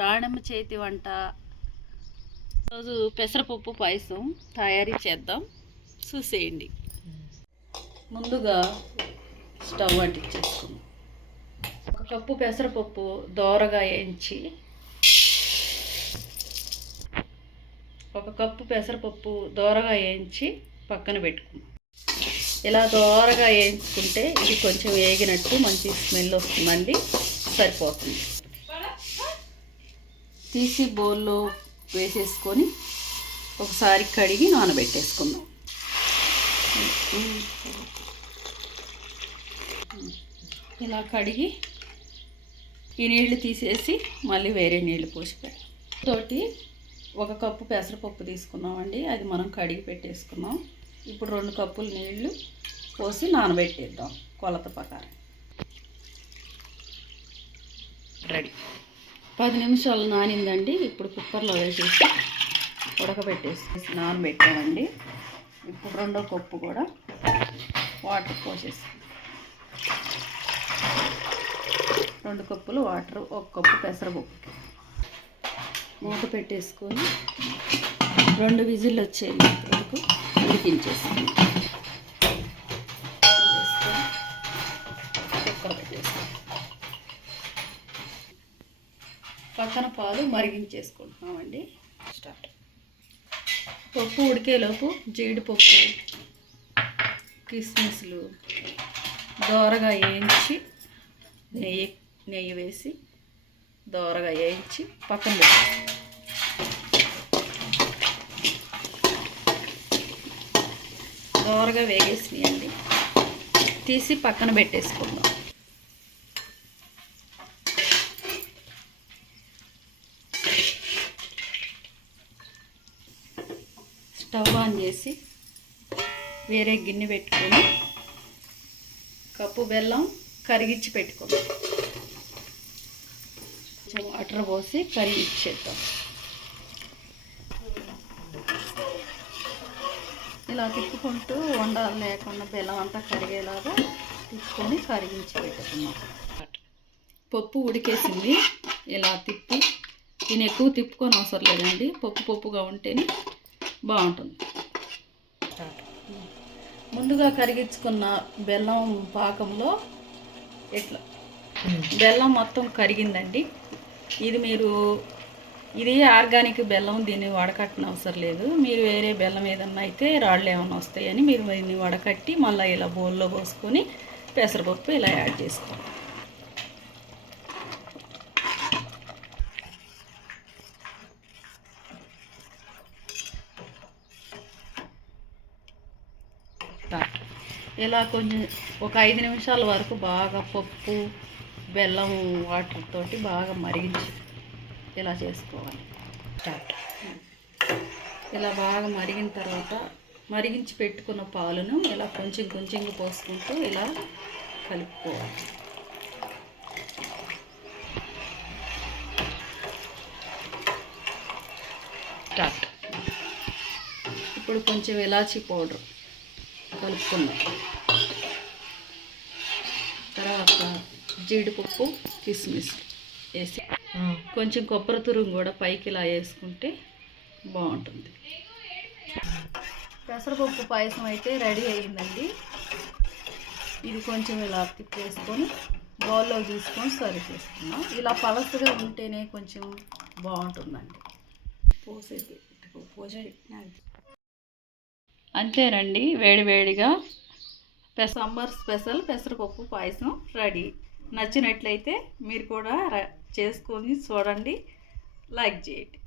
రాణమ్మ చేతి వంట. ఈరోజు పెసరపప్పు పాయసం తయారీ చేద్దాం, చూసేయండి. ముందుగా స్టవ్ అంటించేసుకుందాం. 1 కప్పు పెసరపప్పు దోరగా వేయించి 1 కప్పు పెసరపప్పు దోరగా వేయించి పక్కన పెట్టుకుందాం. ఇలా దోరగా వేయించుకుంటే ఇది కొంచెం వేగినట్టు మంచి స్మెల్ వస్తుందండి, సరిపోతుంది. తీసి బౌల్లో వేసేసుకొని ఒకసారి కడిగి నానబెట్టేసుకుందాం. ఇలా కడిగి ఈ నీళ్లు తీసేసి మళ్ళీ వేరే నీళ్లు పోసి తోటి 1 కప్పు పెసరపప్పు తీసుకున్నామండి, అది మనం కడిగి పెట్టేసుకున్నాం. ఇప్పుడు 2 కప్పుల నీళ్లు పోసి నానబెట్టేద్దాం కొలత ప్రకారం. రెడీ. 10 నిమిషాలు నానిందండి. ఇప్పుడు కుక్కర్లో వేసేసి ఉడకబెట్టేసి నానబెట్టామండి. ఇప్పుడు 2వ కప్పు కూడా వాటర్ పోసేసి 2 కప్పులు వాటర్, 1 కప్పు పెసరపప్పు మూత పెట్టేసుకొని 2 విజిల్లు వచ్చే వరకు ఉడికించేసుకొని కుక్కర్ పెట్టేసుకొని పక్కన పాలు మరిగించేసుకుంటున్నామండి. స్టార్ట్. పప్పు ఉడికేలోపు జీడిపప్పు, కిస్మిస్లు దోరగా వేయించి నెయ్యి వేసి దోరగా వేయించి పక్కన పెట్టి దోరగా వేగేసినాయండి, తీసి పక్కన పెట్టేసుకుందాం. స్టవ్ ఆన్ చేసి వేరే గిన్నె పెట్టుకొని కప్పు బెల్లం కరిగించి పెట్టుకుందాం. కొంచెం వాటర్ పోసి కరిగించేద్దాం. ఇలా తిప్పుకుంటూ వండాలి, లేకుండా బెల్లం అంతా కరిగేలాగా తిప్పుకొని కరిగించి పెట్టుకున్నాం. పప్పు ఉడికేసింది. ఇలా తిప్పి, దీన్ని ఎక్కువ తిప్పుకొని అవసరం లేదండి, పప్పుగా ఉంటేనే బాగుంటుంది. ముందుగా కరిగించుకున్న బెల్లం పాకంలో ఇట్లా బెల్లం మొత్తం కరిగిందండి. ఇది ఆర్గానిక్ బెల్లం, దీన్ని వడకట్టిన అవసరం లేదు. మీరు వేరే బెల్లం ఏదన్నా అయితే రాళ్ళు ఏమైనా వస్తాయని మీరు దీన్ని వడకట్టి మళ్ళీ ఇలా బౌల్లో పోసుకొని పెసరపప్పు ఇలా యాడ్ చేసుకోండి. ఇలా కొంచెం ఒక 5 నిమిషాల వరకు బాగా పప్పు బెల్లం వాటర్ తోటి బాగా మరిగించి ఇలా చేసుకోవాలి. స్టార్ట్. ఇలా బాగా మరిగిన తర్వాత మరిగించి పెట్టుకున్న పాలను ఇలా కొంచెం పోసుకుంటూ ఇలా కలుపుకోవాలి. స్టార్ట్. ఇప్పుడు కొంచెం ఇలాచీ పౌడర్ కలుపుకుందాం. తర్వాత జీడిపప్పు, కిస్మిస్ వేసి కొంచెం కొబ్బరి తురుము కూడా పైకి ఇలా వేసుకుంటే బాగుంటుంది. పెసరపప్పు పాయసం అయితే రెడీ అయ్యిందండి. ఇది కొంచెం ఇలా తిప్పేసుకొని బౌల్లో తీసుకొని సర్వ్ చేసుకున్నాం. ఇలా పలసగా ఉంటేనే కొంచెం బాగుంటుందండి. అంతేనండి, వేడివేడిగా సమ్మర్ స్పెషల్ పెసరపప్పు పాయసం రెడీ. నచ్చినట్లయితే మీరు కూడా చేసుకొని చూడండి, లైక్ చేయండి.